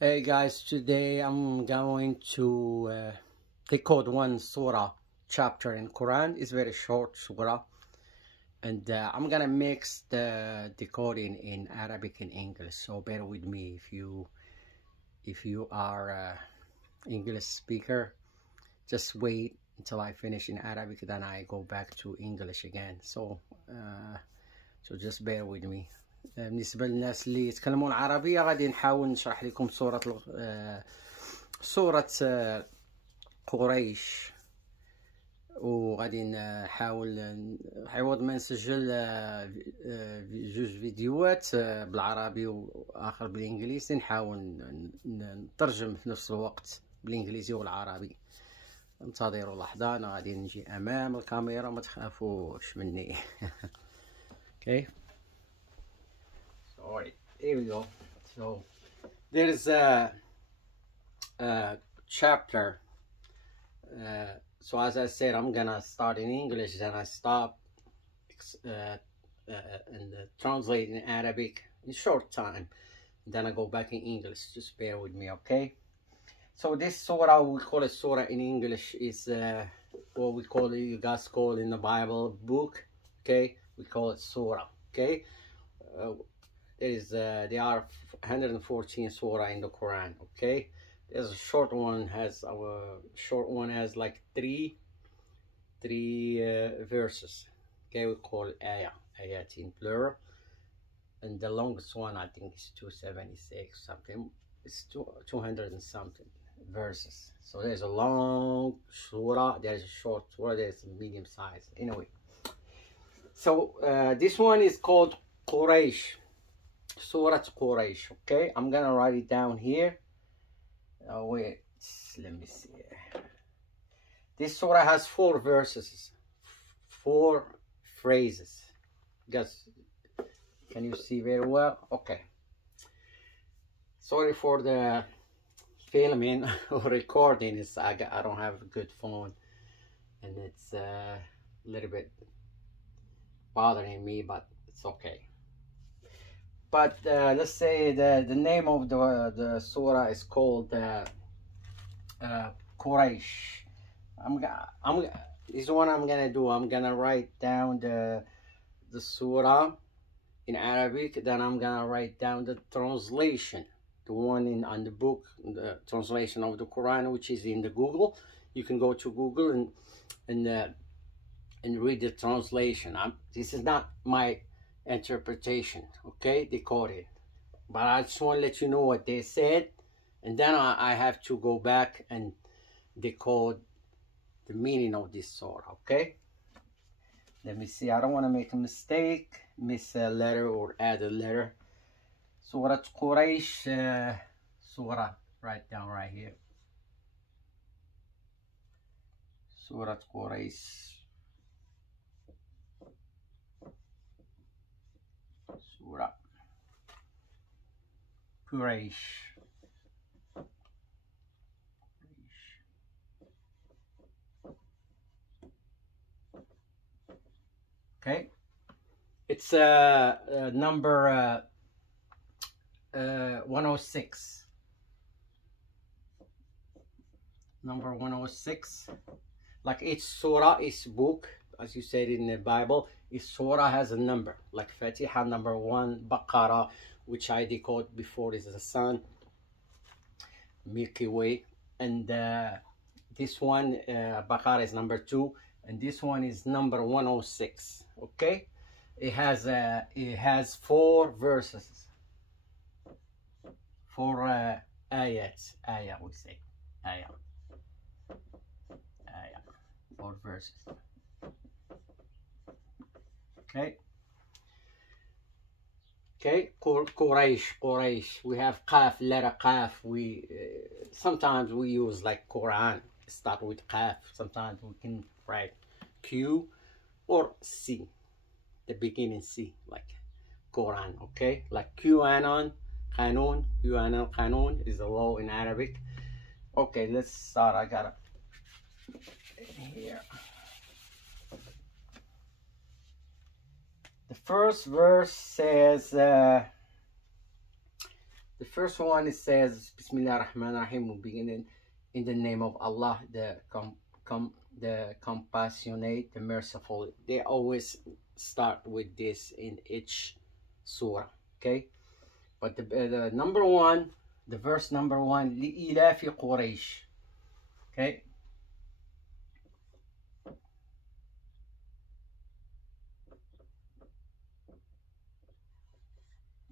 Hey guys, today I'm going to decode one surah chapter in Quran. It's very short surah, and I'm gonna mix the decoding in Arabic and English. So bear with me if you are English speaker. Just wait until I finish in Arabic, then I go back to English again. So just bear with me. بالنسبة للناس اللي يتكلمون عربية غادي نحاول نشرح لكم سورة قريش، وغادي نحاول عوض ما نسجل جوج فيديوهات بالعربي واخر بالانجليزي نحاول نترجم في نفس الوقت بالانجليزي والعربي. انتظروا لحظة، انا غادي نجي امام الكاميرا، ما تخافوش مني. Okay. Alright, here we go. So there's a chapter. So as I said, I'm gonna start in English, then I stop and translate in Arabic in short time. Then I go back in English. Just bear with me, okay? So this surah, we call it surah in English, is what we call it, you guys call in the Bible book, okay? We call it surah, okay? There are 114 surah in the Quran, okay? There's a short one has like three verses, okay? We call it ayat in plural, and the longest one I think is 276 something. It's 200 and something verses. So there's a long surah, there's a short surah, there's a medium size. Anyway, so this one is called Quraish. Surah Quraish, okay? I'm gonna write it down here. Wait, let me see. This surah has 4 verses, 4 phrases. Guys, can you see very well? Okay. Sorry for the filming or recording. I don't have a good phone, and it's a little bit bothering me, but it's okay. But let's say the name of the surah is called Quraish. This is what I'm gonna do. I'm gonna write down the surah in Arabic. Then I'm gonna write down the translation, the one on the book, the translation of the Quran, which is in the Google. You can go to Google and read the translation. This is not my interpretation, okay? Decoded, but I just want to let you know what they said, and then I have to go back and decode the meaning of this surah, okay? Let me see. I don't want to make a mistake, miss a letter or add a letter. Surah Quraish, surah, write down right here. Surah Quraish. Surah Quraish. Okay, it's number 106. Number 106. Like each surah, each book, as you said in the Bible, each surah has a number. Like Fatiha number 1, Baqarah, which I decode before, is the sun, Milky Way, and this one, Baqarah, is number 2, and this one is number 106. Okay, it has 4 verses, 4 ayats. Ayah, we say ayah. 4 verses. Okay. Quraish. We have qaf, letter qaf. Sometimes we use like Quran, start with qaf. Sometimes we can write Q or C, the beginning C, like Quran. Okay, like Qanun, Qanun is a law in Arabic. Okay, let's start. I got it here. The first verse says The first one, it says Bismillah ar-Rahman ar-Rahim, will begin in the name of Allah, the compassionate, the merciful. They always start with this in each surah, okay? But the number one, the verse number one, لإلاف قريش, okay?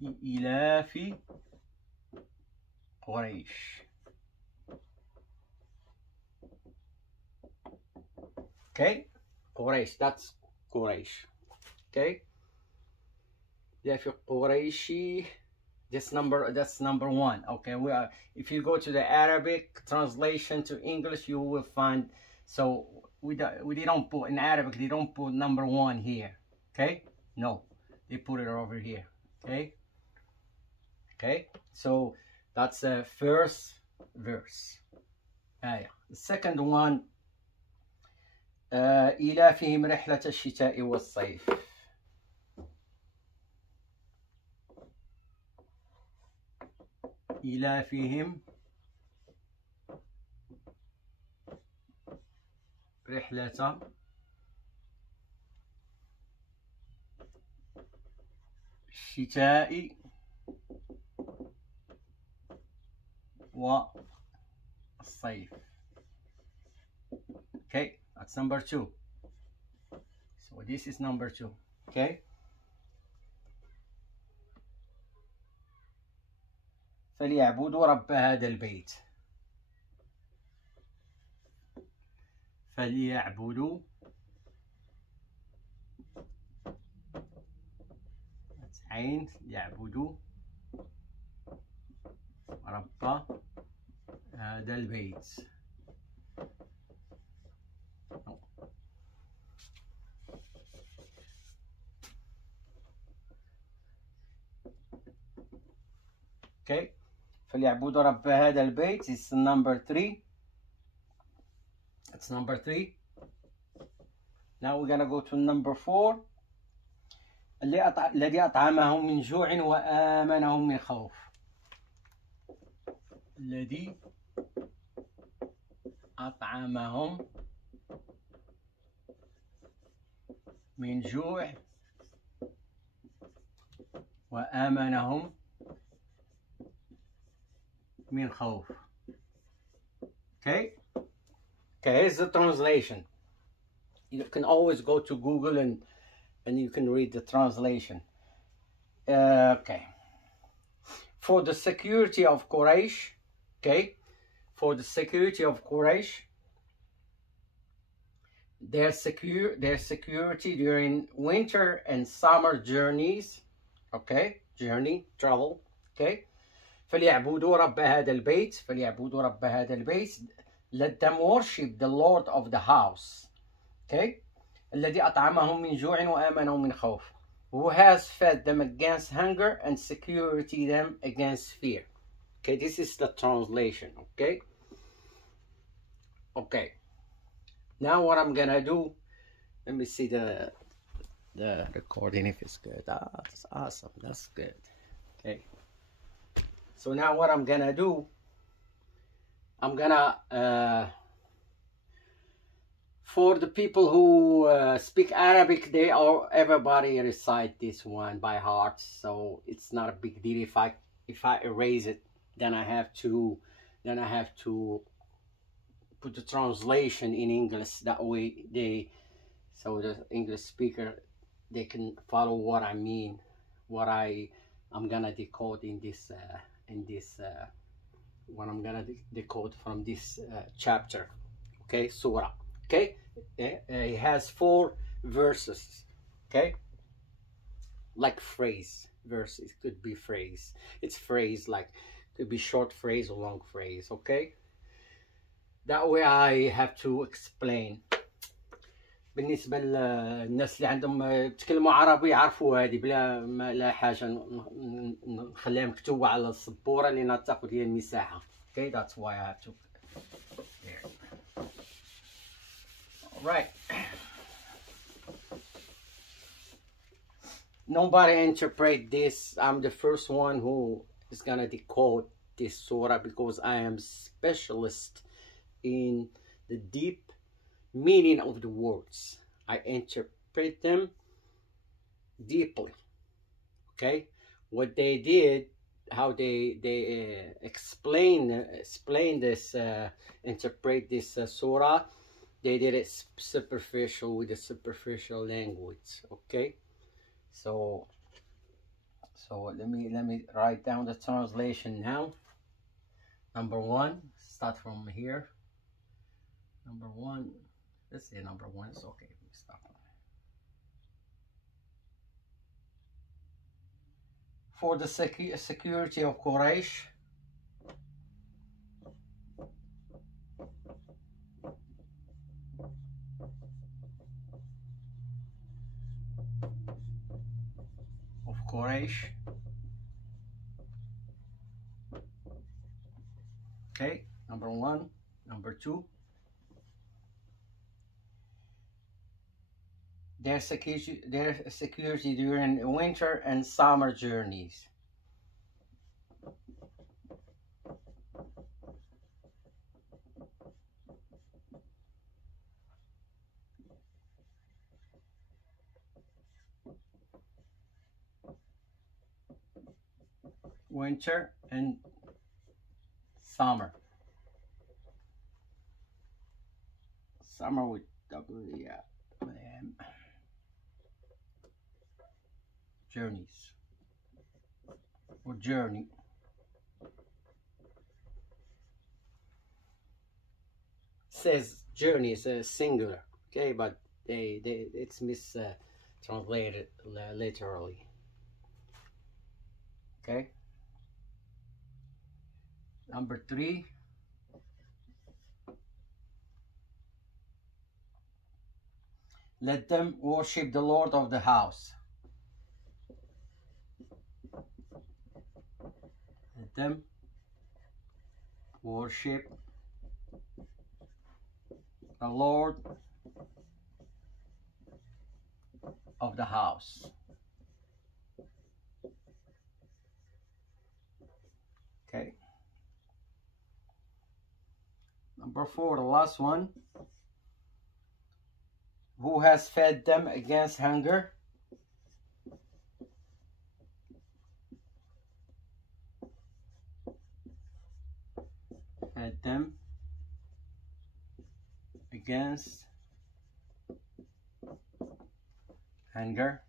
لإلاف قريش. Okay, قريش, that's قريش. Okay, لإلاف قريش. That's number one. Okay, we are, if you go to the Arabic translation to English, you will find, so we don't put in Arabic, they don't put number one here. Okay, no, they put it over here. Okay, okay, so that's the first verse. The second one, إيلافهم رحلة الشتاء والصيف. إيلافهم رحلة الشتاء والصيف. Okay, that's number two. So this is number two. Okay, فليعبدوا رب هذا البيت. فليعبدوا، عين، يعبدوا رب هذا البيت. Okay, فليعبدوا رب هذا البيت is number three. That's number three. Now we're gonna go to number four. الذي أطعمهم من جوع وآمنهم من خوف. الذي أطعمهم من جوع وآمنهم من خوف. Okay, here's the translation. You can always go to Google and you can read the translation. Okay, for the security of Quraish. Okay, for the security of Quraish, their security during winter and summer journeys. Okay, travel. Okay, فليعبدوا رب هذا البيت. فليعبدوا رب هذا البيت. Let them worship the Lord of the house. Okay, الذي أطعمهم من جوع وآمنهم من خوف. Who has fed them against hunger and security them against fear. Okay, this is the translation. Okay, okay. Now what I'm gonna do, let me see the recording if it's good. That's awesome. That's good. Okay, so now what I'm gonna do, I'm gonna for the people who speak Arabic, everybody recite this one by heart, so it's not a big deal. If I erase it, then I have to put the translation in English. That way so the English speaker, they can follow what I mean, what I'm gonna decode in this what I'm gonna decode from this chapter. Okay, surah. Okay, it has 4 verses. Okay, like phrase, verse. It could be phrase. It's phrase, like could be short phrase or long phrase. Okay, that way I have to explain. بالنسبة للناس اللي عندهم يتكلموا عربي يعرفوا هذه بلا لا حاجة نخليها مكتوبة على السبورة لأنها تاخذ لي المساحة. Okay, that's why I have to. There. All right. Nobody interpret this. I'm the first one who is gonna decode this surah, because I am specialist in the deep meaning of the words. I interpret them deeply. Okay, what they did, how they explain this, interpret this surah, they did it superficial, with a superficial language. Okay, so let me write down the translation now. Number one, start from here. Number one, let's say number one. It's okay. We stop. For the security of Quraish, okay, number one. Number two, their security during winter and summer journeys. Winter and summer. Summer with W-M. Journeys. Or journey. Says journey is a singular, okay, but it's mistranslated literally. Okay. Number three, let them worship the Lord of the house. Let them worship the Lord of the house. Okay. Number four, the last one. Who has fed them against hunger? Fed them against hunger.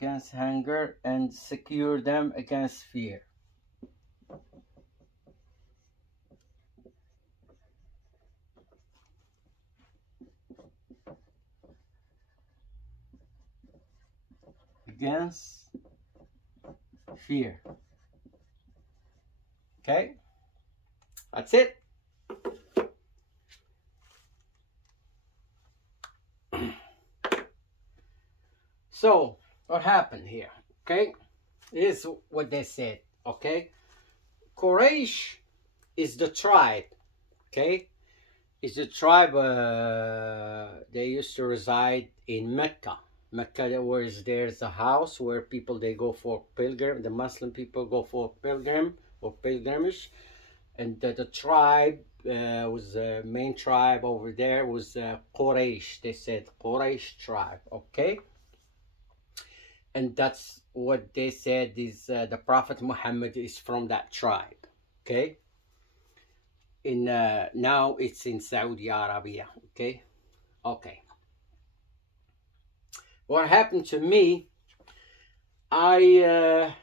Against hunger, and secure them against fear. Against fear. Okay, that's it. So what happened here? Okay, this is what they said. Okay, Quraish is the tribe. Okay, it's the tribe. They used to reside in Mecca. Mecca, where there's a house where people, they go for pilgrim. The Muslim people go for pilgrimage, and the tribe was the main tribe over there was Quraish. They said Quraish tribe. Okay, and that's what they said is the Prophet Muhammad is from that tribe. Okay, in now it's in Saudi Arabia. Okay, okay. What happened to me, I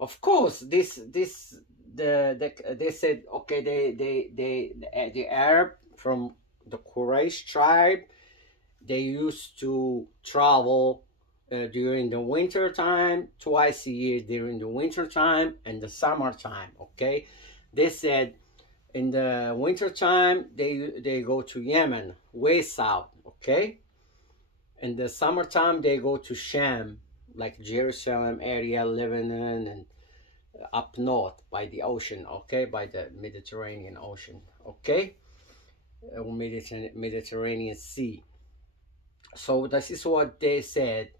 of course they said, okay, the Arab from the Quraysh tribe, they used to travel during the winter time, twice a year during the winter time and the summer time. Okay, they said in the winter time they go to Yemen, way south. Okay, in the summertime they go to Sham, like Jerusalem area, Lebanon, and up north by the ocean. Okay, by the Mediterranean Ocean. Okay, Mediterranean Sea. So this is what they said,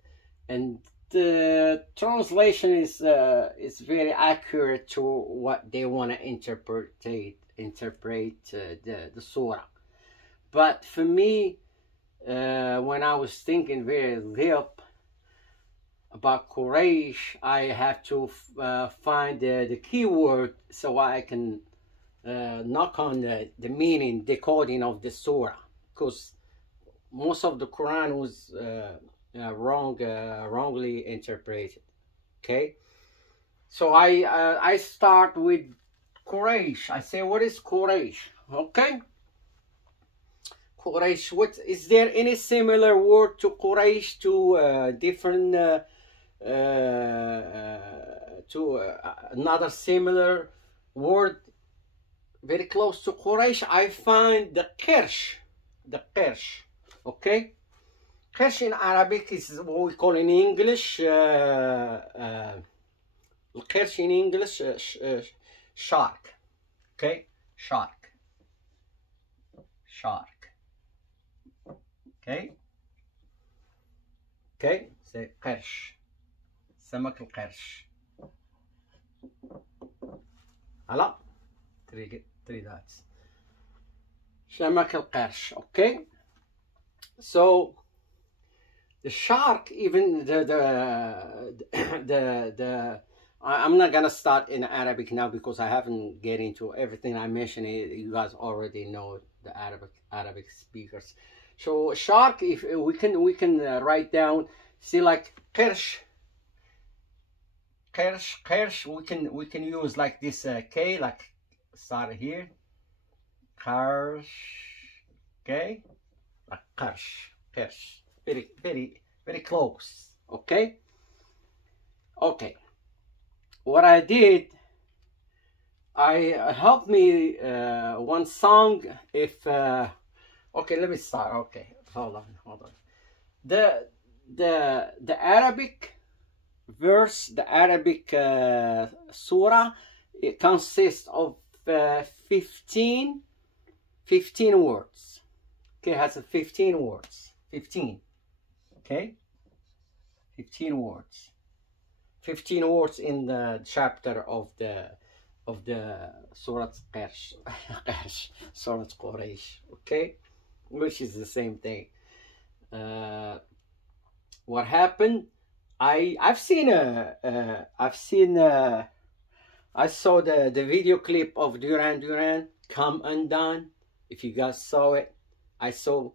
and the translation is very accurate to what they want to interpret the surah. But for me, when I was thinking very deep about quraish, I have to find the keyword so I can knock on the meaning, decoding of the surah, because most of the Quran was wrongly interpreted. Okay, so I start with quraish. I say, what is quraish? Okay, quraish. What is there any similar word to quraish to different another similar word very close to quraish? I find the qirsh. Okay, qirsh in Arabic is what we call in English qirsh in English shark. Okay, shark. Okay, say qirsh, سمك القرش. هلا three dots. سمك القرش. Okay, so the shark, even I'm not gonna start in Arabic now because I haven't get into everything I mentioned. You guys already know the Arabic speakers. So shark, if we can write down, see, like qirsh, we can use like this K, like start here, qirsh. Okay, like qirsh, very close. Okay, what I did, I helped me one song. If okay, let me start. Okay, hold on. The Arabic verse, the Arabic surah, it consists of 15 words. Okay, it has 15 words. 15. Okay, 15 words. 15 words in the chapter of the Surah Quraish, Surah Quraish. Okay, which is the same thing. What happened? I saw the video clip of Duran Come Undone. If you guys saw it, I saw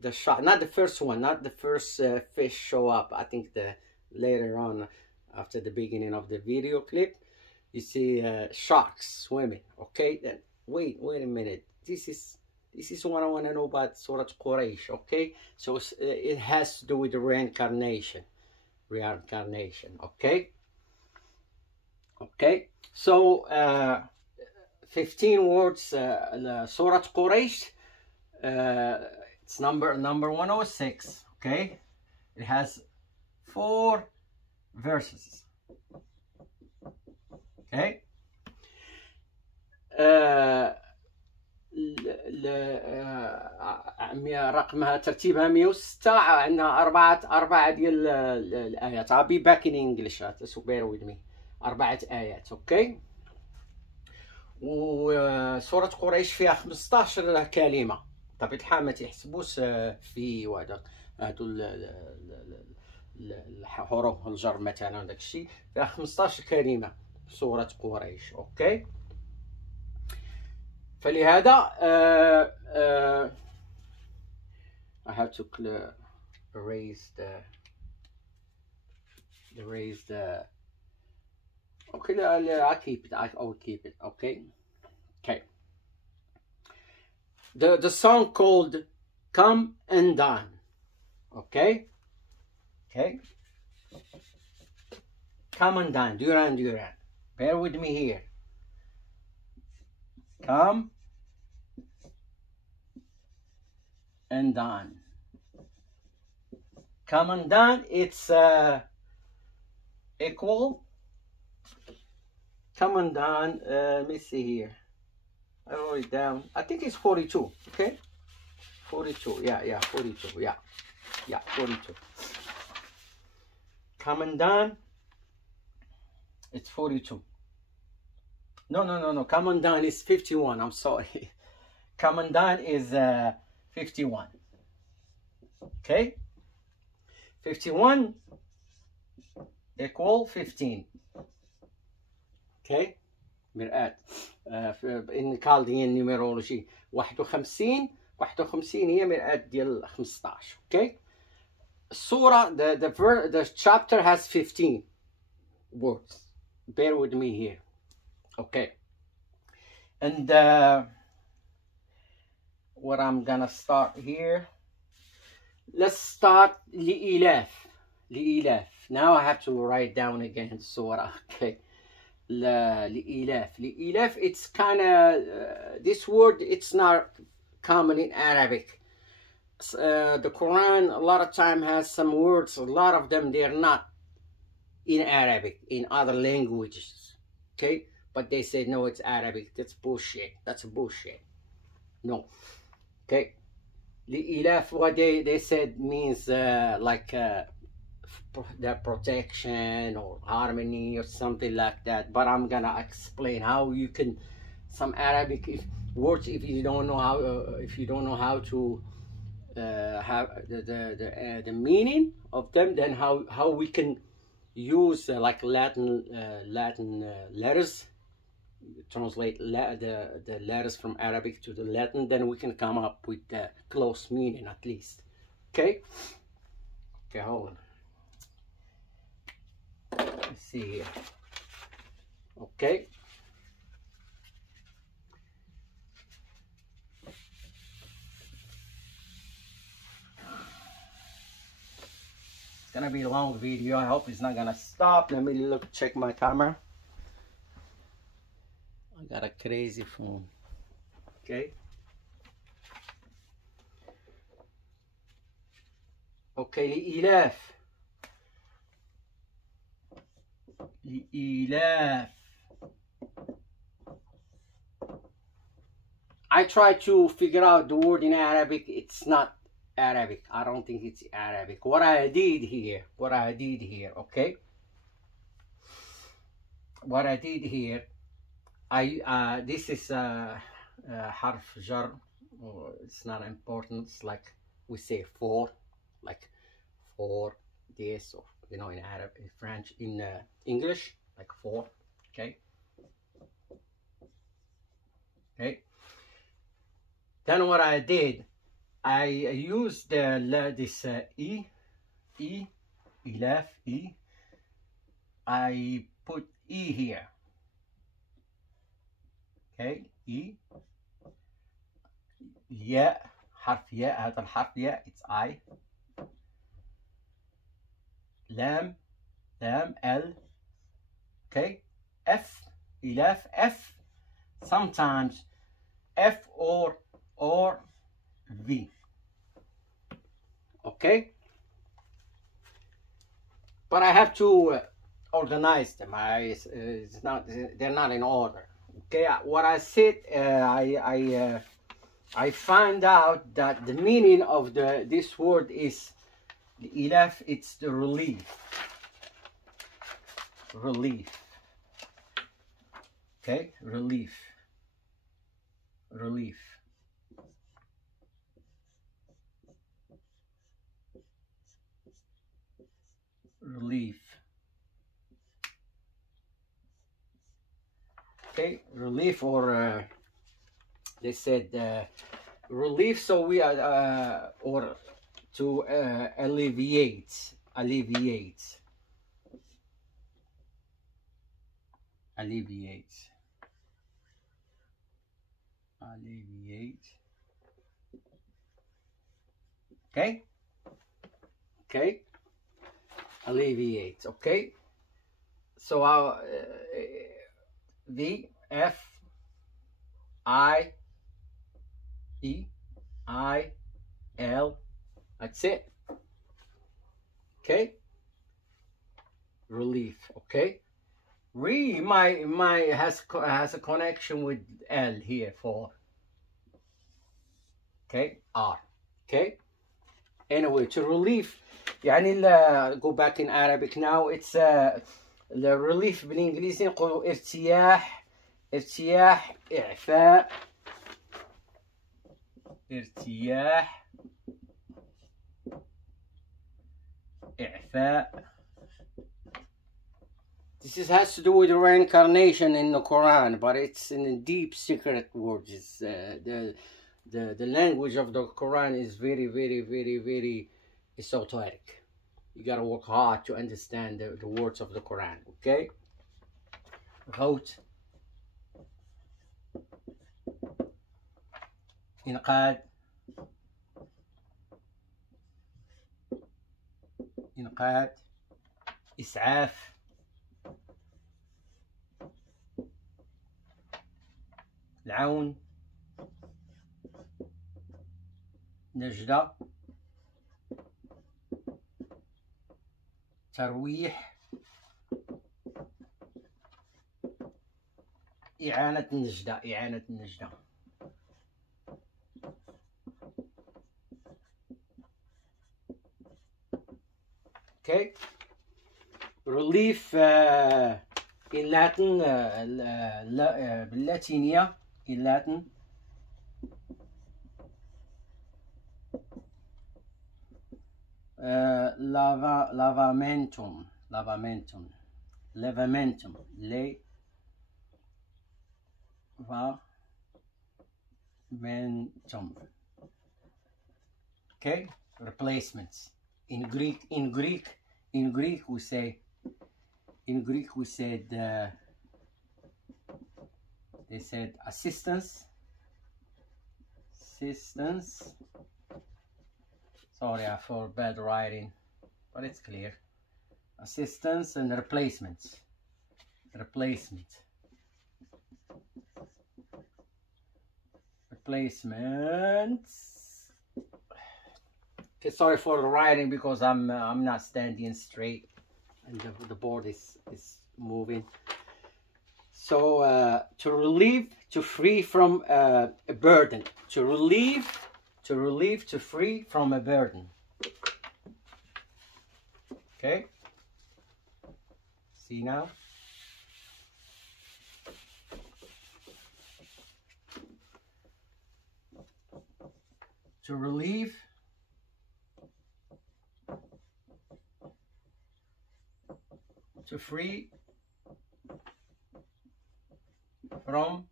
the shot, not the first one, not the first fish show up. I think the later on, after the beginning of the video clip, you see sharks swimming. Okay, then wait a minute. This is what I want to know about Surah Quraish. Okay, so it has to do with the reincarnation. Okay, so 15 words. Surah Quraish. It's number 106. Okay, it has 4 verses. Okay, رقمها ترتيبها 106. عندنا أربعة ديال الآيات. I'll be back in English, so bear with me. 4 آيات. اوكي، وسورة قريش فيها 15 كلمة. طبيعة الحال ما تيحسبوش في هادو الحروف الجر مثلا داك الشيء. فيها 15 كلمة سورة قريش. اوكي، فلهذا I have to erase the okay, I'll keep it. I'll keep it. Okay. The song called Come Undone. Okay. Come Undone. Duran. Bear with me here. Come Undone. Come Undone. It's equal. Come Undone. Let me see here. I wrote it down. I think it's 42. Okay, 42. Yeah, 42. Yeah. Yeah, 42. Coming down, it's 42. No. Coming down is 51. I'm sorry. Coming down is 51. Okay. 51 equal 15. Okay. مرآة in Chaldean numerology 51 هي مرآة ديال 15. Okay. Surah, the chapter has 15 words. Bear with me here. Okay. And what I'm gonna start here. Let's start لإلاف. Now I have to write down again Surah. Okay. لإلاف. It's kind of this word. It's not common in Arabic. The Quran a lot of time has some words. A lot of them they are not in Arabic, in other languages. Okay, but they say no, it's Arabic. That's bullshit. That's bullshit. No. Okay. لإلاف, what they said means like the protection or harmony or something like that. But I'm gonna explain how you can some Arabic words if you don't know how to have the meaning of them, then how we can use like Latin letters, translate the letters from Arabic to the Latin, then we can come up with the close meaning at least. Okay, hold on. Let's see here. Okay. It's gonna be a long video. I hope it's not gonna stop. Let me check my camera. I got a crazy phone. Okay. Okay, لإلاف. I try to figure out the word in Arabic. It's not Arabic. I don't think it's Arabic. What I did here, okay? What I did here, this is harf jar. It's not important. It's like we say for, like for this, or in Arabic, in French, in English, like for. Okay. Okay. Then what I did, I used this إلاف. I put E here. Okay, E. ياء, حرف ياء, هذا الحرف ياء, it's I. لام, L. Okay, F, إلاف, F. Sometimes F or V. Okay, but I have to organize them. They're not in order. Okay, what I said, I find out that the meaning of this word is the إلاف. It's the relief. Okay, relief. Okay, relief, or they said relief, so we are or to alleviate. Okay, alleviate. Okay, so our V, F, I, E, I, L. That's it. Okay, relief. Okay, my has a connection with L here for. Okay, R. Okay, anyway, to relief يعني go back in Arabic now. It's the relief بالإنجليزي نقولوا ارتياح إعفاء ارتياح إعفاء. This has to do with reincarnation in the Quran, but it's in deep secret words. It's, the language of the Quran is very esoteric. You gotta work hard to understand the words of the Quran. Okay. غوت إنقاذ إسعاف العون نجدة ترويح إعانة النجدة. Okay. Relief in Latin باللاتينية in Latin lavamentum. Okay, replacements. In Greek we say. They said assistance. Sorry for bad writing, but it's clear. Assistance and replacements. Okay, sorry for the writing because I'm not standing straight and the board is moving. So to relieve, to free from a burden. To relieve, to free from a burden. Okay. See now. To relieve, to free from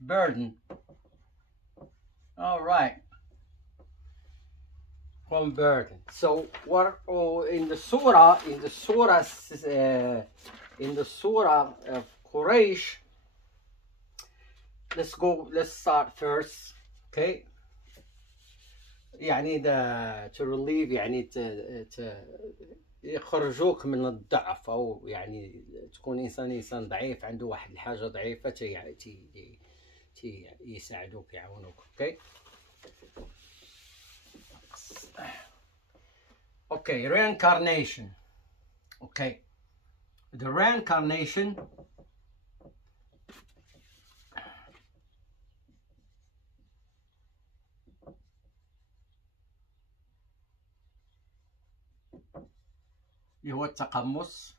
burden. All right, from burden. So what in the surah of Quraish, let's start first. Okay, يعني to relieve يعني يخرجوك من الضعف، او يعني تكون انسان ضعيف عنده واحد الحاجه ضعيفه يساعدوك يعاونوك. Okay, reincarnation. Okay, the reincarnation هو التقمص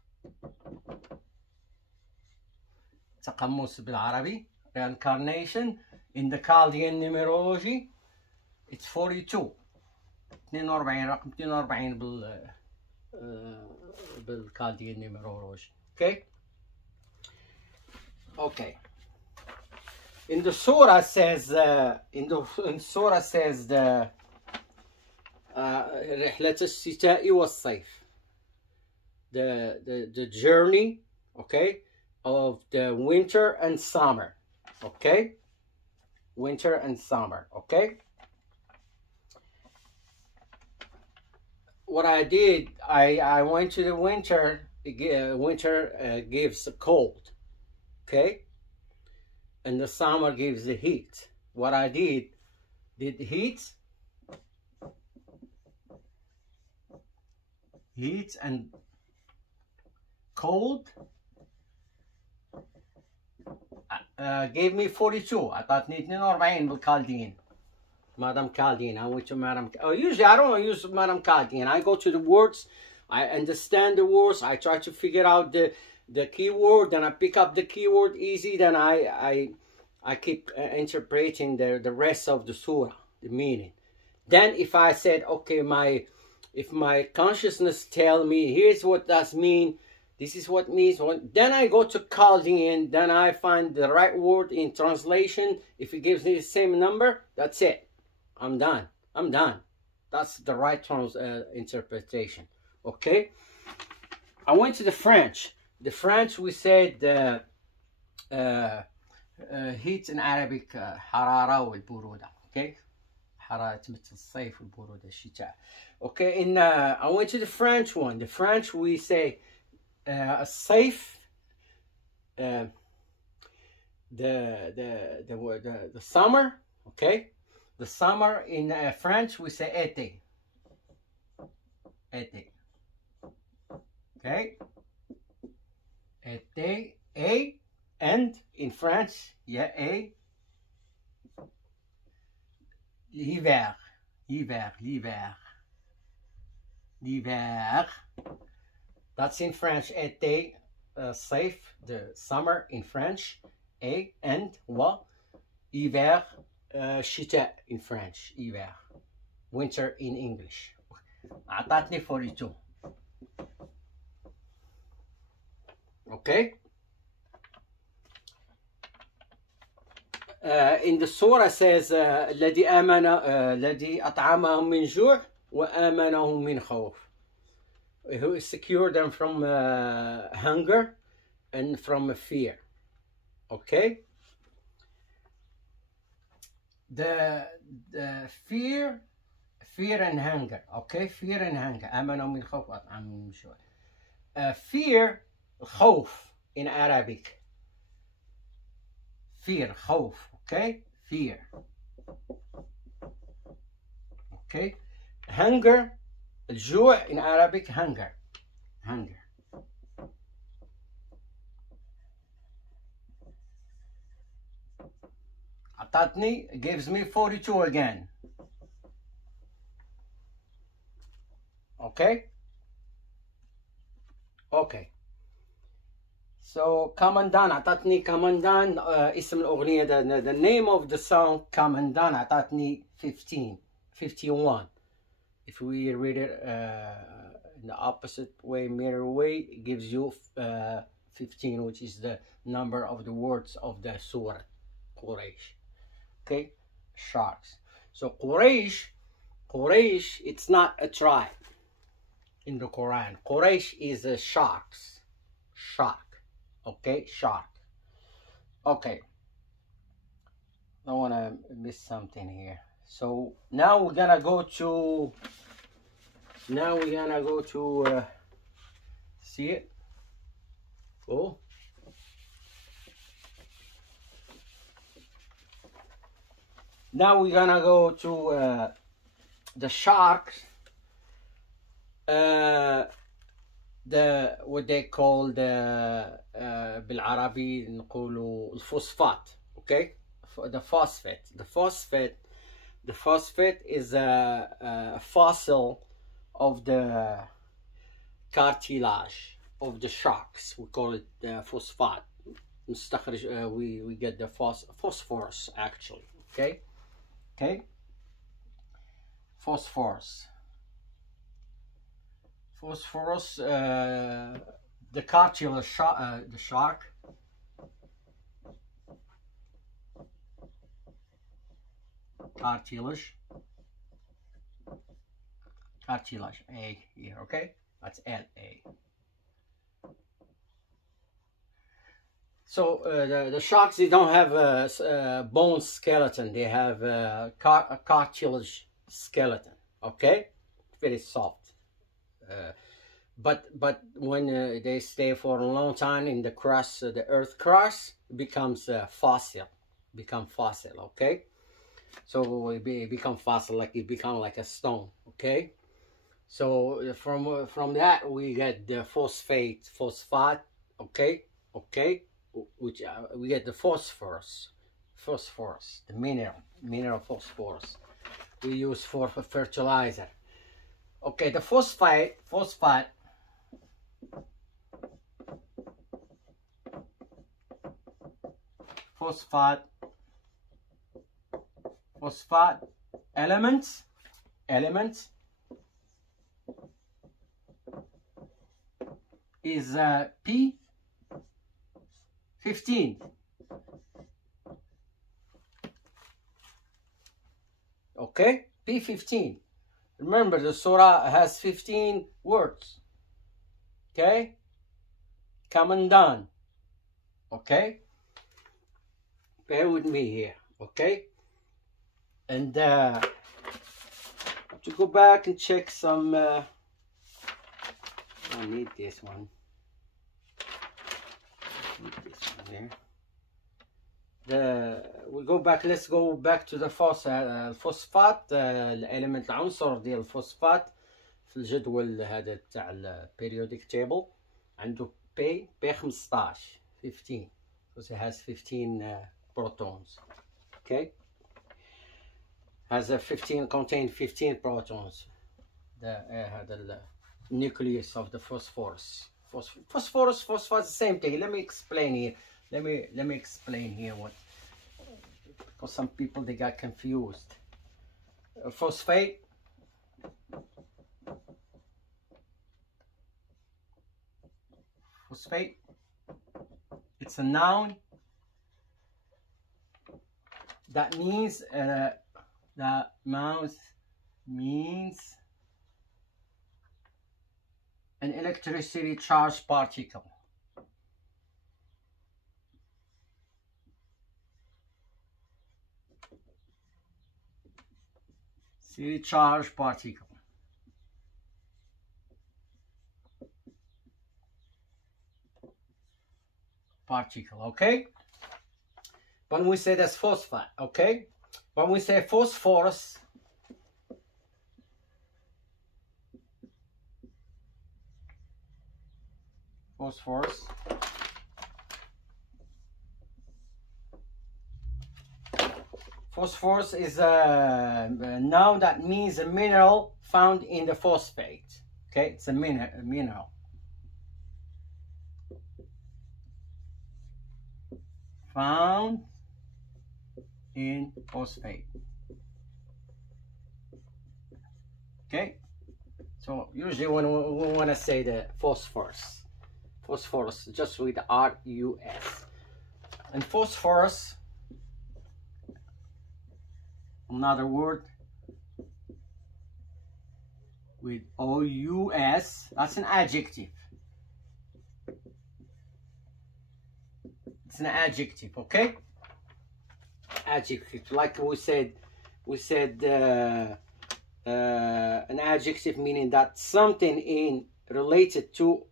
بالعربي. Reincarnation in the Chaldean numerology it's 42. 42 رقم 42 بالChaldean numerology. Okay. In the surah says the رحلة الشتاء والصيف. The journey, okay, of the winter and summer, okay, winter and summer. Okay, what I did, I went to the winter. Winter gives a cold, okay, and the summer gives the heat. What I did heat and cold gave me 42. أعطتني 42 بالكالدين. Madam Caldine. I went to Madam. Oh, usually I don't use Madam Caldine. I go to the words. I understand the words. I try to figure out the keyword. Then I pick up the keyword easy. Then I keep interpreting the rest of the surah, the meaning. Then if I said, okay, if my consciousness tell me here's what that mean, this is what means, then I go to Chaldean, then I find the right word in translation. If it gives me the same number, that's it. I'm done. That's the right interpretation. Okay. I went to the French. The French, we said heat in Arabic حرارة والبرودة. Okay. حرارة مثل الصيف والبرودة الشتاء. Okay. I went to the French one. The French, we say الصيف, the summer. Okay. The summer in French, we say été. Été. Okay. Été. A. And in French, yeah, A. L'hiver. That's in French. Été, safe, the summer in French. A. And wa. Hiver, شتاء in French. Hiver. Winter in English. أعطتني 42. Okay. In the surah says الذي آمن الذي أطعمهم من جوع وآمنهم من خوف. Who secured them from hunger and from fear. Okay. The fear and hunger. Okay, fear and hunger. آمنهم من خوف وأطعمهم من جوع. Fear, خوف in Arabic. Fear, خوف. Okay, fear. Okay, hunger, الجوع in Arabic, hunger. أعطتني gives me 42 again. Okay. So كمندان أعطتني كمندان اسم الأغنية, the name of the song كمندان أعطتني 51. If we read it in the opposite way, mirror way, it gives you 15, which is the number of the words of the surah quraish. Okay, sharks. So quraish, it's not a tribe in the Quran. Quraish is a shark. Okay, shark. Okay, I don't want to miss something here. So now we're gonna go to see it. Oh, now we're gonna go to the sharks. What they call بالعربي نقولوا الفوسفات. Okay, the phosphate is a fossil of the cartilage of the sharks. We call it phosphate. We get the phosphorus actually. Okay, phosphorus, the cartilage, the shark. Cartilage, A here. Okay, that's LA. So the sharks, they don't have a bone skeleton. They have a cartilage skeleton. Okay, very soft. But when they stay for a long time in the crust, the earth crust, it becomes fossil. Okay. So it become fossil, like it become like a stone. Okay, so from that we get the phosphate. Okay, which we get the phosphorus, the mineral phosphorus. we use for fertilizer. Okay, the phosphate elements is P15. Okay, P15. Remember, the surah has 15 words. Okay, come and done. Okay, bear with me here. Okay, and to go back and check some. I need this one. We go back. Let's go back to the phosphate. الاليمنت العنصر ديال الفوسفات في الجدول هذا تاع periodic table عنده P 15 because it has 15 protons. Okay, has a 15 contain 15 protons. هذا nucleus of the phosphorus. Phosphate, the same thing. Let me explain here. Let me explain here what, because some people they got confused. Phosphate it's a noun that means means an electricity charged particle. Charged particle. Okay? When we say that's phosphate, okay? When we say phosphorus, phosphorus is a noun that means a mineral found in the phosphate. Okay, it's a mineral found in phosphate. Okay, so usually when we want to say the phosphorus just with R-U-S, and phosphorus, another word with O-U-S, that's an adjective. It's an adjective, okay? Adjective, like we said an adjective meaning that something related to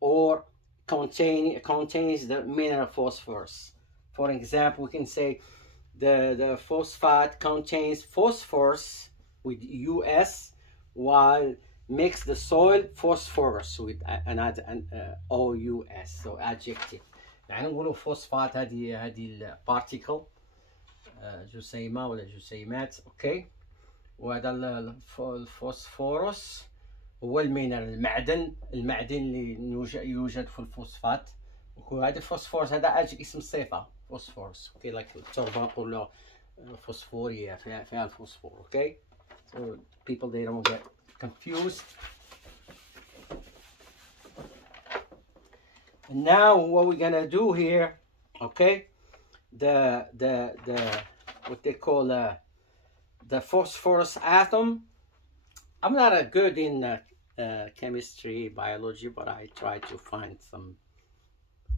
or contains the mineral phosphorus. For example, we can say the phosphate contains phosphorus with US, while makes the soil phosphorus with an OUS. So adjective. يعني نقولوا فوسفات هذه البارتيكل جسيمة ولا جسيمات. اوكي، وهذا الفوسفورس هو المينرال، المعدن اللي يوجد في الفوسفات. وهذا الفوسفورس هذا اجي اسم صفة فوسفورس. اوكي، لايك التربة نقولوا فوسفورية فيها الفوسفور. اوكي، so people they don't get confused. And now what we're gonna do here, okay, the what they call the phosphorus atom. I'm not good in chemistry, biology, but I try to find some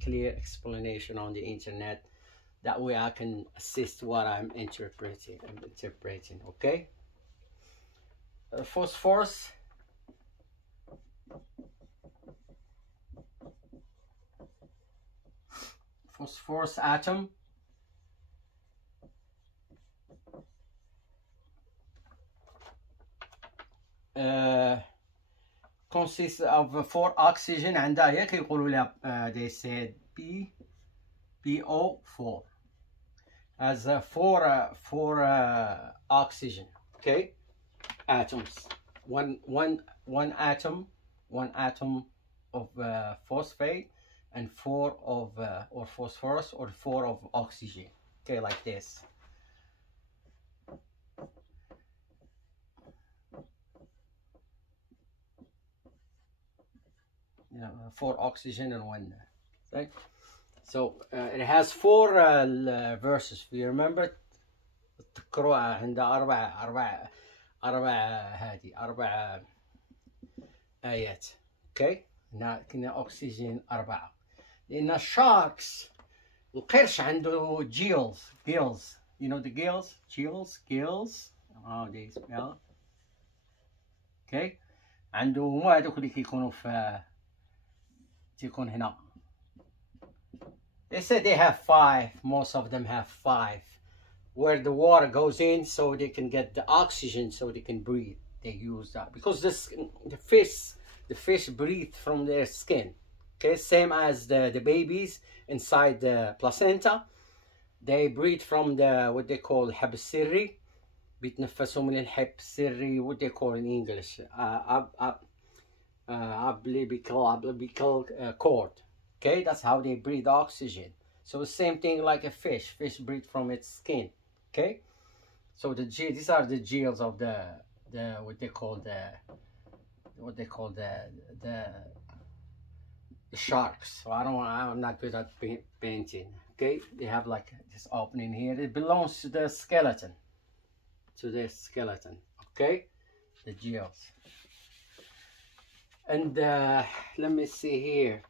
clear explanation on the internet. That way I can assist what I'm interpreting. Okay, phosphorus atom consists of 4 oxygen. عندها هي كيقولوا لها they said PO4 has 4 oxygen. Okay, atoms. One atom of phosphate and 4 of or phosphorus, or 4 of oxygen. Okay, like this. You know, 4 oxygen and 1. Okay, so it has 4 verses. Do you remember? تقرأ عندها أربع آيات. اوكي، هنا كنا أكسجين 4. لأن الشاركس القرش عنده gills. You know the gills. how they spell. اوكي، عنده مو هذوك اللي كيكونوا في تيكون هنا. They said they have 5. Most of them have 5. Where the water goes in, so they can get the oxygen, so they can breathe. They use that because the fish breathe from their skin. Okay, same as the babies inside the placenta. They breathe from the what they call الحب السري. بيتنفسوا من الحب السري. What they call in English umbilical cord. Okay, that's how they breathe oxygen. So the same thing like a fish. Fish breathe from its skin. Okay, so these are the gills of the what they call the sharks. So I'm not good at painting. Okay, they have like this opening here. It belongs to the skeleton. Okay, the gills. And let me see here.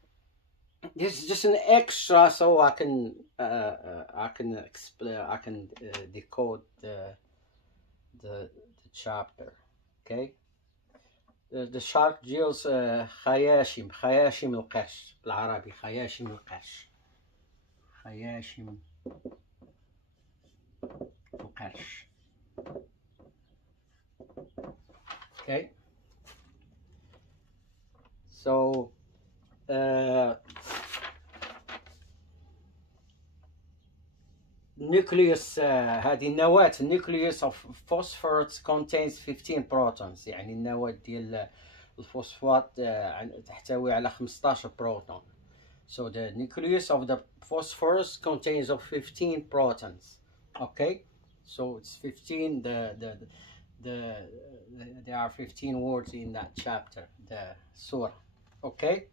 This is just an extra, so I can explain. I can decode the chapter. Okay. The shark gills خياشم القرش بالعربي. خياشم القرش. Okay. So nucleus هذه النواة. النيوكليوس of phosphorus contains 15 protons. يعني النواة ديال الفوسفات تحتوي على 15 بروتون. So the nucleus of the phosphorus contains of 15 protons. Okay, so it's 15. There are 15 words in that chapter, the surah. Okay.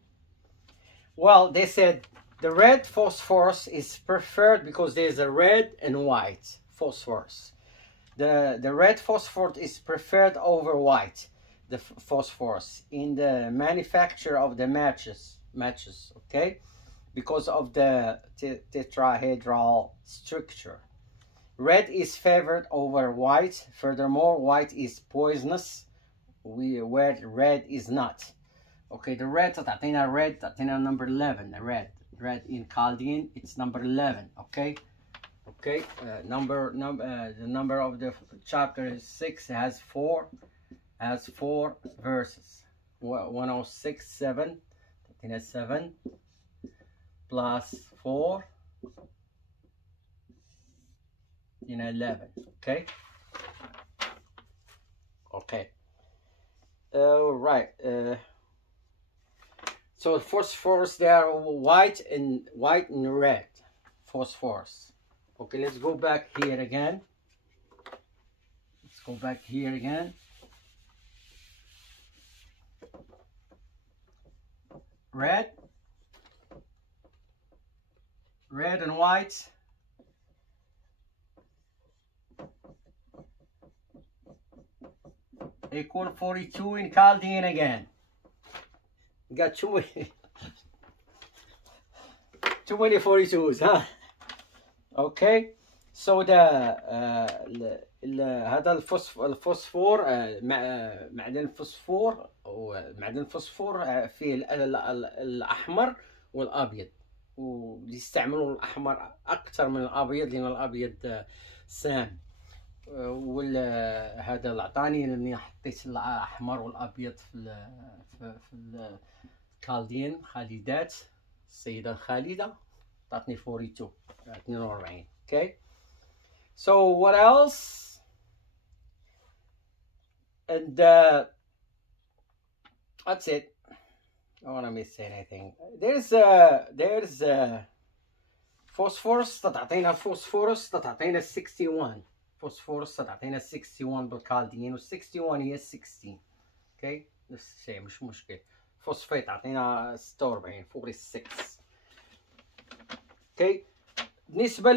Well, they said the red phosphorus is preferred because there's a red and white phosphorus. The red phosphorus is preferred over white, the phosphorus, in the manufacture of the matches. Okay, because of the tetrahedral structure. Red is favored over white. Furthermore, white is poisonous, where red is not. Okay, the red تعطينا number 11. The red in Chaldean, it's number 11. Okay, the number of the chapter is 6. Has 4 verses. 106 7. 7 plus 4 in 11. Okay. Right. So phosphorus, they are white and red phosphorus. Okay, let's go back here again. Red and white. Equal 42 in Chaldean again. Got too many 42s, huh? Okay, so هذا الفوسفور معدن الفوسفور فيه الأحمر والأبيض، ويستعملوا الأحمر أكثر من الأبيض لأن الأبيض سام. هذا اللي عطاني لاني حطيت الاحمر والابيض في الكالدين خالدات. السيده الخالده عطاتني 42. Okay, so what else? And that's it. I don't want to miss anything. There's phosphorus تعطينا phosphorus تعطينا 61. phosphorus تعطينا 61 بالكالدين، و 61 هي 16. اوكي نفس الشيء مش مشكل. فوسفيت تعطينا 46 46. اوكي بالنسبة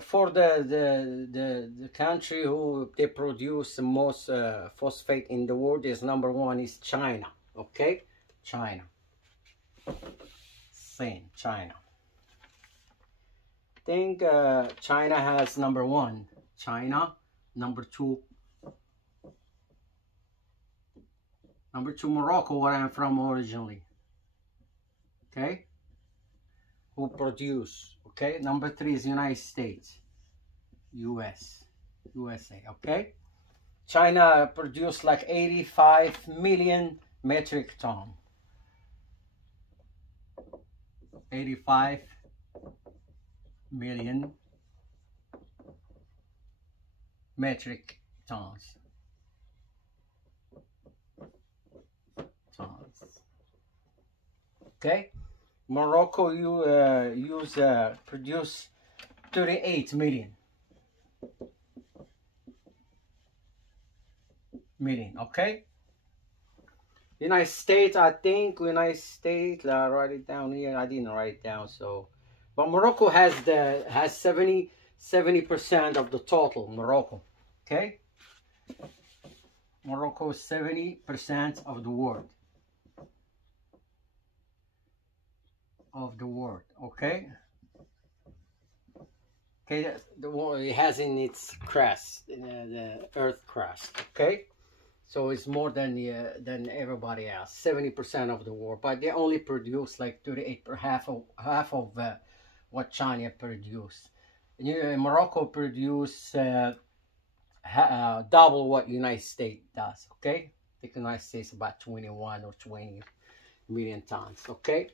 for the country who they produce the most phosphate in the world is number 1 is China. Okay, China. Same China. I think China has number 1. China, number 2. Number 2 Morocco, where I'm from originally. Okay, who produce. Okay, number 3 is United States, USA. Okay, China produced like 85 million metric ton. 85 million metric tons. Okay, Morocco produce 38 million. Okay, United States, I think United States, I write it down here. I didn't write it down, so but Morocco has 70% of the total. Morocco, okay, Morocco is 70% of the world. Okay, okay, it has in its crust, the earth crust. Okay, so it's more than everybody else. 70% of the world, but they only produce like 38 per half of what China produced. Morocco produce double what United States does. Okay, I think the United States about 21 or 20 million tons. Okay,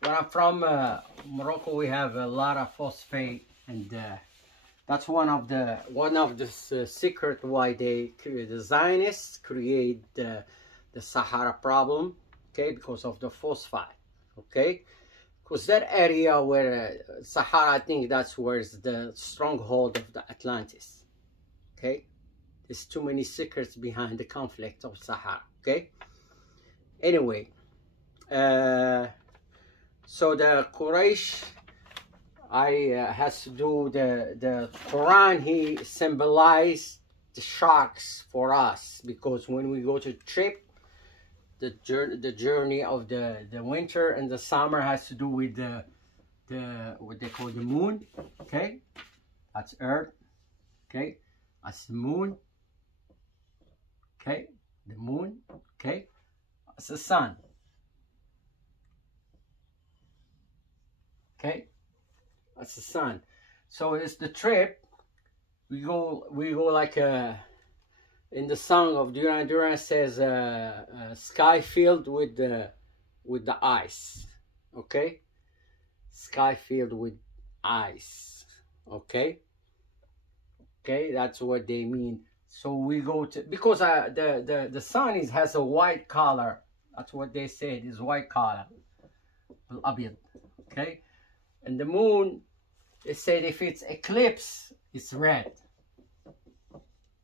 where I'm from, Morocco, we have a lot of phosphate, and that's one of the secret why the Zionists create the Sahara problem. Okay, because of the phosphate. Okay, because that area where Sahara, I think that's where is the stronghold of the Atlantis. Okay, there's too many secrets behind the conflict of Sahara. Okay, anyway, so the quraish has to do the Quran. He symbolized the sharks for us, because when we go to trip, the journey of the winter and the summer has to do with the what they call the moon. Okay, that's Earth. Okay, that's the moon. Okay, the moon. Okay, that's the sun. Okay, that's the sun. So it's the trip. We go like in the song of Duran Duran says sky filled with the ice. Okay, sky filled with ice. Okay, okay, that's what they mean. So we go to, because the sun has a white color. That's what they said, is white color. Okay, and the moon, they said if it's eclipse, it's red.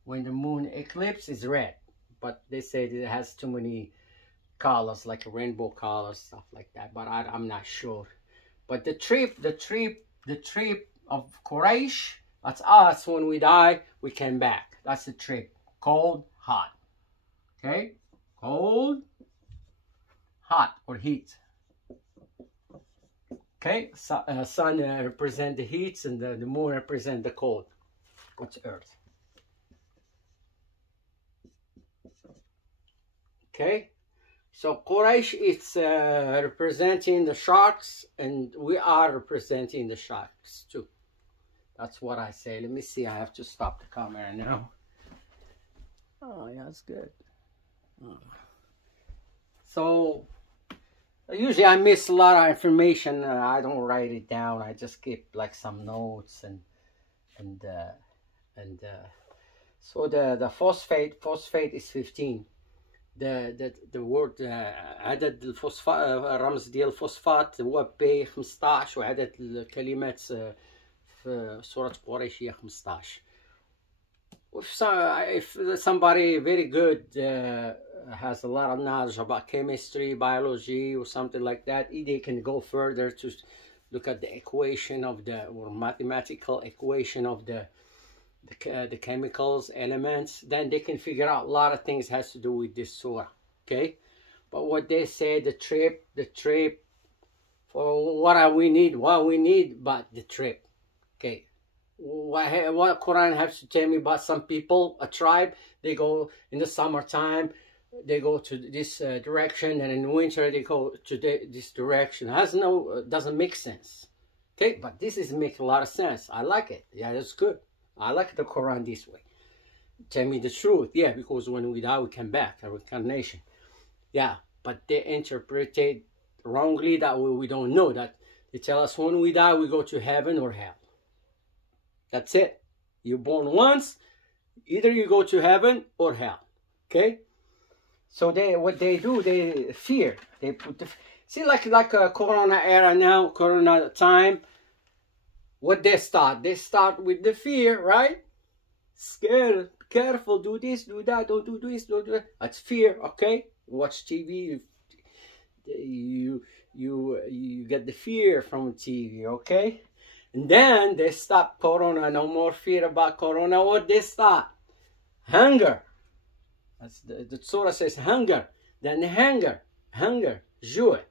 When the moon eclipse is red, but they said it has too many colors, like rainbow colors, stuff like that. But I'm not sure. But the trip of Quraish, that's us. When we die, we came back. That's the trip. Cold, hot. Okay, cold, hot, or heat. Okay, sun represent the heat, and the moon represent the cold. What's Earth? Okay, so Quraysh is representing the sharks, and we are representing the sharks too. That's what I say. Let me see. I have to stop the camera now. Oh, yeah, that's good. Oh. So usually I miss a lot of information. I don't write it down. I just keep like some notes and So the phosphate is 15. the word عدد الفوسفات الرمز ديال الفوسفات هو بي 15 وعدد الكلمات في سورة قريش هي 15. If somebody very good has a lot of knowledge about chemistry, biology, or something like that, they can go further to look at the equation of the, or mathematical equation of the chemicals, elements. Then they can figure out a lot of things has to do with this surah. Okay, but what they say, the trip for what we need, but the trip. Okay. What Quran has to tell me about some people, a tribe, they go in the summertime, they go to this direction, and in winter they go to this direction. Doesn't make sense. Okay, but this is make a lot of sense. I like it. Yeah, that's good. I like the Quran this way. Tell me the truth. Yeah, because when we die, we come back, a reincarnation. Yeah, but they interpret it wrongly. That way we don't know that. They tell us when we die, we go to heaven or hell. That's it. You're born once, either you go to heaven or hell. Okay? So what they do, they fear. They put see like a Corona era now, Corona time. What they start with the fear, right? Scared, careful, do this, do that, don't do this, don't do that. That's fear. Okay? Watch TV. You get the fear from TV. Okay? And then they stop Corona, no more fear about Corona. What they start? Hunger. That's the surah says hunger. Then hunger, جوع.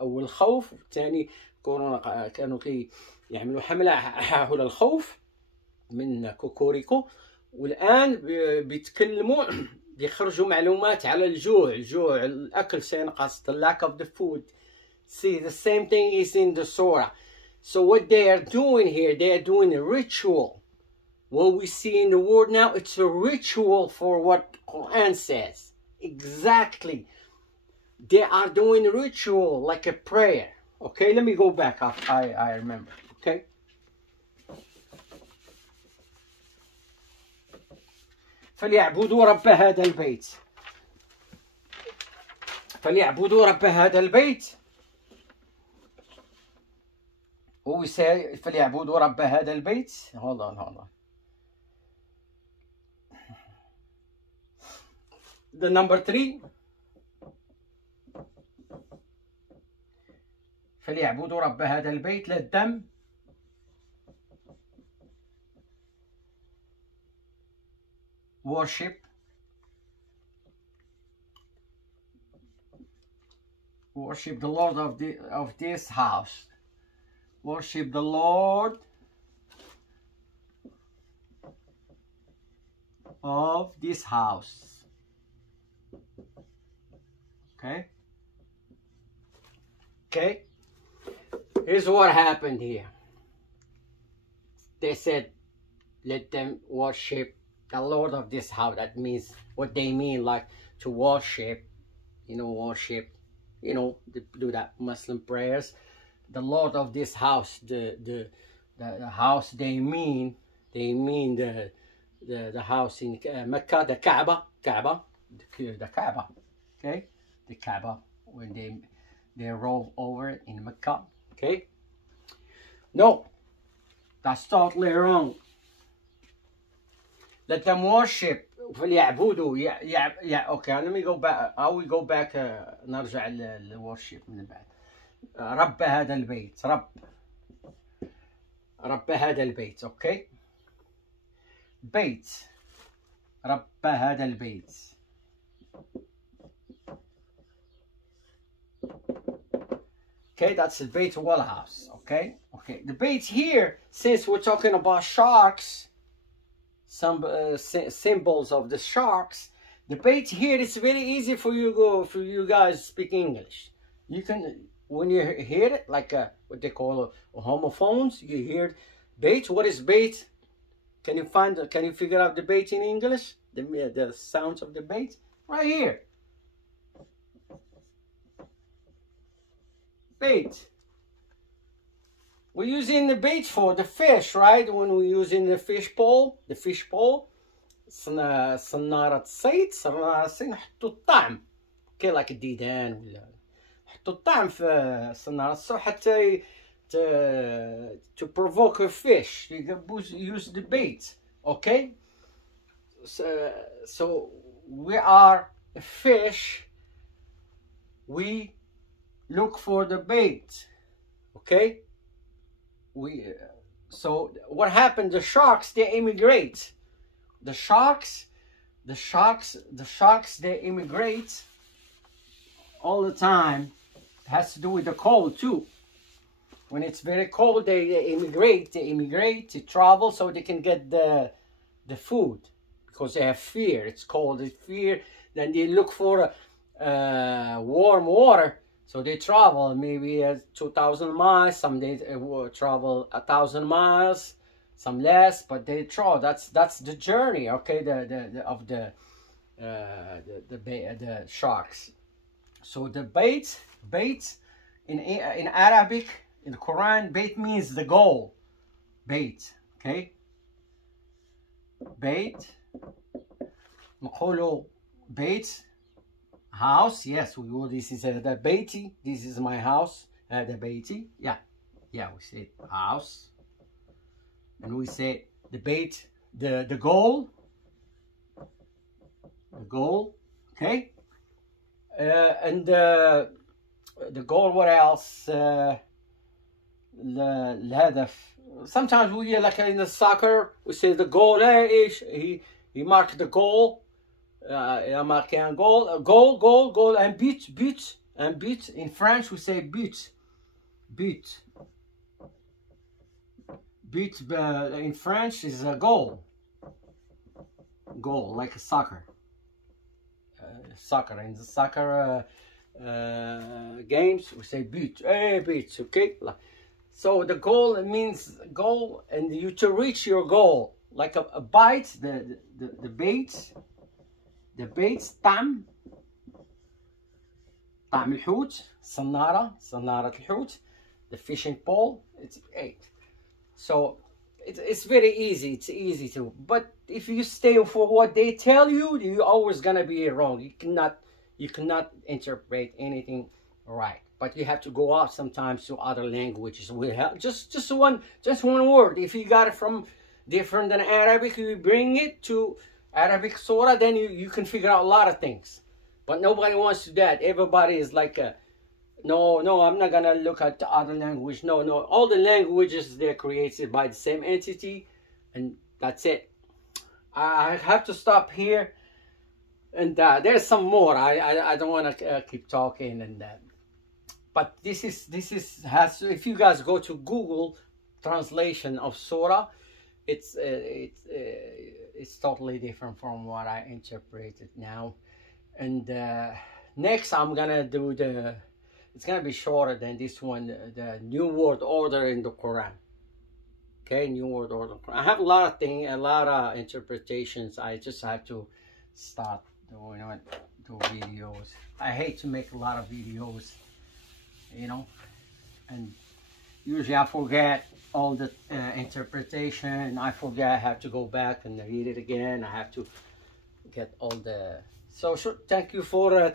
أول خوف، والثاني كورونا كانوا يعملوا حملة حول الخوف من كوكوريكو، والآن بيتكلموا بيخرجوا معلومات على الجوع الأكل سينقص, the lack of the food. See, the same thing is in the surah. So what they are doing here, they are doing a ritual. What we see in the world now, it's a ritual for what Quran says. Exactly. They are doing a ritual like a prayer. Okay, let me go back up. I remember. Okay. فليعبدوا رب هذا البيت. فليعبدوا رب هذا البيت. We say فليعبدوا رب هذا البيت. Hold on. The number 3. فليعبدوا رب هذا البيت. Let them worship the Lord of this house. Worship the Lord of this house. Okay? Okay? Here's what happened here. They said, let them worship the Lord of this house. That means what they mean, like to worship, worship, do that Muslim prayers. The Lord of this house, the house they mean the house in Mecca, the Kaaba, the Kaaba, okay, the Kaaba when they roll over it in Mecca, okay. No, that's totally wrong. Let them worship. فليعبدوا yeah okay, let me go back. I will go back. نرجع للworship من بعد. رب هذا البيت. رب هذا البيت. Okay. بيت. رب هذا البيت. Okay, that's the Beit wall house. Okay. The Beit here, since we're talking about sharks, some symbols of the sharks. The Beit here is very easy for you guys speak English. You can, when you hear it, like what they call homophones, you hear Beit. What is Beit? Can you figure out the Beit in English? The sounds of the Beit right here. Bait. We're using the bait for the fish, right? When we're using the fish pole, صنارة صيد، صنارة صيد نحطو الطعم، كي لايك الديدان ولا نحطو الطعم في صنارة الصيد حتى to provoke a fish. You use the bait. Okay, so we are a fish, we look for the bait. Okay, so what happened? The sharks, they immigrate. The sharks they immigrate all the time. It has to do with the cold too. When it's very cold, they immigrate, they travel so they can get the food, because they have fear. It's cold, they fear. Then they look for warm water, so they travel maybe 2,000 miles. Some they travel 1,000 miles, some less, but they travel. That's the journey. Okay, the sharks. So the bait in Arabic. In the Quran, bait means the goal. Bait, okay? Bait. نقولوا bait, house. Yes, we will. This is the baiti. This is my house. The baiti. Yeah, we say house. And we say the bait, the goal. The goal, okay? And the goal, what else? الهدف. Sometimes we like in the soccer we say the goal. He marked the goal. Marqué un goal. Goal and but in French we say but in French is a goal like a soccer. In the soccer games we say but. Okay, so the goal means goal, and you to reach your goal, like a bite. The bait طعم الحوت. صنارة الحوت. The fishing pole, it's bait. So it's very easy. It's easy to, but if you stay for what they tell you, you're always gonna be wrong. You cannot interpret anything right. But you have to go out sometimes to other languages. We have just one word. If you got it from different than Arabic, you bring it to Arabic surah, then you can figure out a lot of things. But nobody wants to do that. Everybody is like, no, I'm not gonna look at the other language. No, all the languages, they're created by the same entity, and that's it. I have to stop here, and there's some more. I don't want to keep talking and that. But this has to, if you guys go to Google translation of surah, it's totally different from what I interpreted now. And next I'm gonna do it's gonna be shorter than this one, the new world order in the Quran. Okay, new world order. I have a lot of things, a lot of interpretations. I just have to start doing do videos. I hate to make a lot of videos, you know, and usually I forget all the interpretation. I forget. I have to go back and read it again. I have to get all the. So thank you for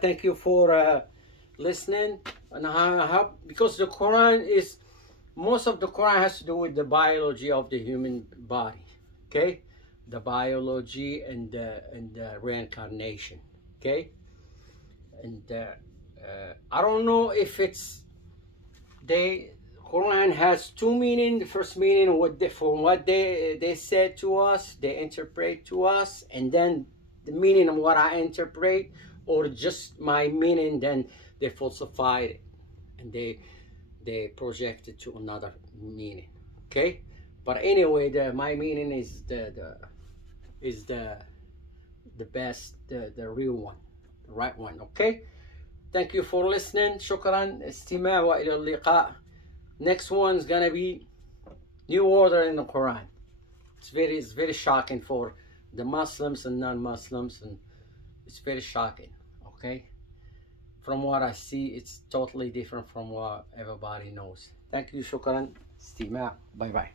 listening. And I hope, because the Quran is, most of the Quran has to do with the biology of the human body. Okay, the biology and the reincarnation. Okay, and I don't know if it's Quran has two meanings. The first meaning, from what they said to us, they interpret to us, and then the meaning of what I interpret, or just my meaning, then they falsified it and they project it to another meaning. Okay, but anyway, my meaning is the best, the real one, the right one. Okay, thank you for listening. شكرا استماع وإلى اللقاء. Next one's gonna be new order in the Quran. It's very shocking for the Muslims and non-Muslims, and it's very shocking. Okay, from what I see, it's totally different from what everybody knows. Thank you. شكرا استماع. Bye bye.